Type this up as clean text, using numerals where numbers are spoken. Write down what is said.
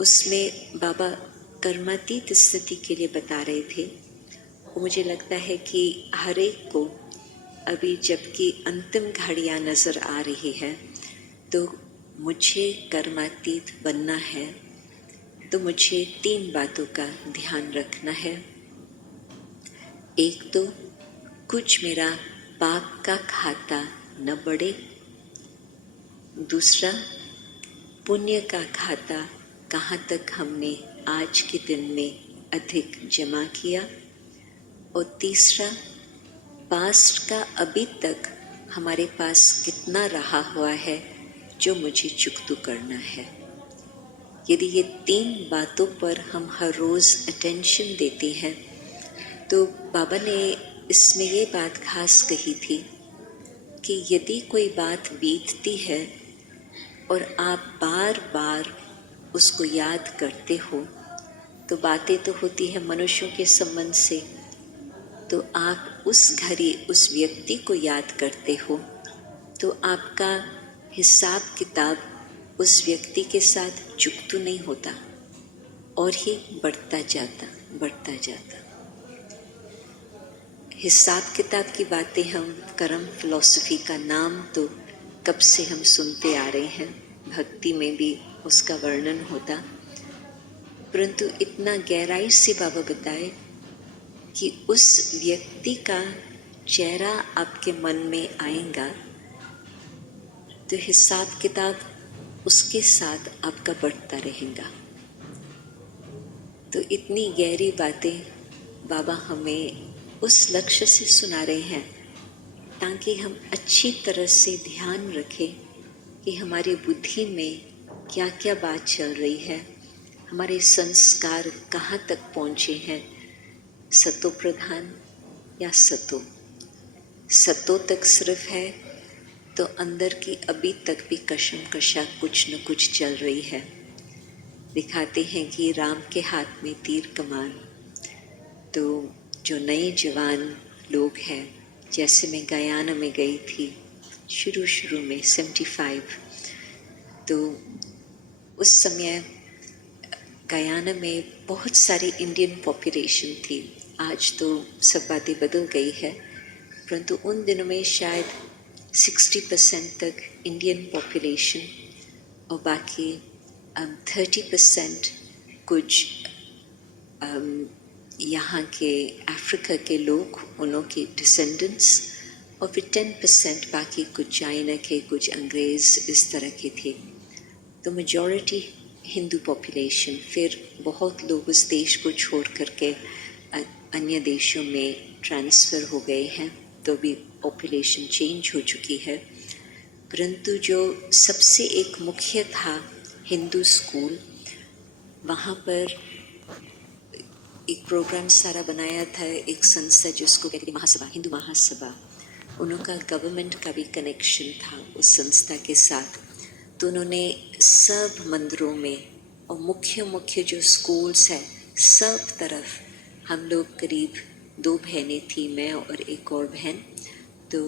उसमें बाबा कर्मातीत स्थिति के लिए बता रहे थे। मुझे लगता है कि हर एक को अभी जबकि अंतिम घड़ियाँ नज़र आ रही है, तो मुझे कर्मातीत बनना है, तो मुझे 3 बातों का ध्यान रखना है। एक तो कुछ मेरा पाप का खाता न बढ़े, दूसरा पुण्य का खाता कहाँ तक हमने आज के दिन में अधिक जमा किया, और तीसरा पास्ट का अभी तक हमारे पास कितना रहा हुआ है जो मुझे चुकता करना है। यदि ये 3 बातों पर हम हर रोज़ अटेंशन देते हैं, तो बाबा ने इसमें ये बात खास कही थी कि यदि कोई बात बीतती है और आप बार बार उसको याद करते हो, तो बातें तो होती है मनुष्यों के संबंध से, तो आप उस घड़ी उस व्यक्ति को याद करते हो, तो आपका हिसाब किताब उस व्यक्ति के साथ चुकता नहीं होता और ही बढ़ता जाता। हिसाब किताब की बातें हम कर्म फिलॉसफी का नाम तो कब से हम सुनते आ रहे हैं, भक्ति में भी उसका वर्णन होता, परंतु इतना गहराई से बाबा बताए कि उस व्यक्ति का चेहरा आपके मन में आएगा तो हिसाब किताब उसके साथ आपका बढ़ता रहेगा। तो इतनी गहरी बातें बाबा हमें उस लक्ष्य से सुना रहे हैं ताकि हम अच्छी तरह से ध्यान रखें कि हमारी बुद्धि में क्या क्या बात चल रही है, हमारे संस्कार कहाँ तक पहुँचे हैं, सतो प्रधान या सतो तक सिर्फ है तो अंदर की अभी तक भी कशमकशा कुछ न कुछ चल रही है। दिखाते हैं कि राम के हाथ में तीर कमान, तो जो नए जवान लोग हैं, जैसे मैं गयाना में गई थी शुरू में 75, तो उस समय गयाना में बहुत सारी इंडियन पॉपुलेशन थी। आज तो सब बातें बदल गई है, परंतु उन दिनों में शायद 60% तक इंडियन पॉपुलेशन और बाकी 30% कुछ यहाँ के अफ्रीका के लोग, उन्हों के डिसेंडेंट्स, और फिर 10% बाकी कुछ चाइना के, कुछ अंग्रेज़, इस तरह के थे। तो मेजॉरिटी हिंदू पॉपुलेशन। फिर बहुत लोग उस देश को छोड़ करके अन्य देशों में ट्रांसफ़र हो गए हैं, तो भी पॉपुलेशन चेंज हो चुकी है। परंतु जो सबसे एक मुख्य था हिंदू स्कूल, वहाँ पर एक प्रोग्राम सारा बनाया था, एक संस्था जिसको कहते हैं महासभा, हिंदू महासभा, उनका गवर्नमेंट का भी कनेक्शन था उस संस्था के साथ। तो उन्होंने सब मंदिरों में और मुख्य जो स्कूल्स हैं सब तरफ, हम लोग करीब 2 बहनें थी, मैं और एक और बहन, तो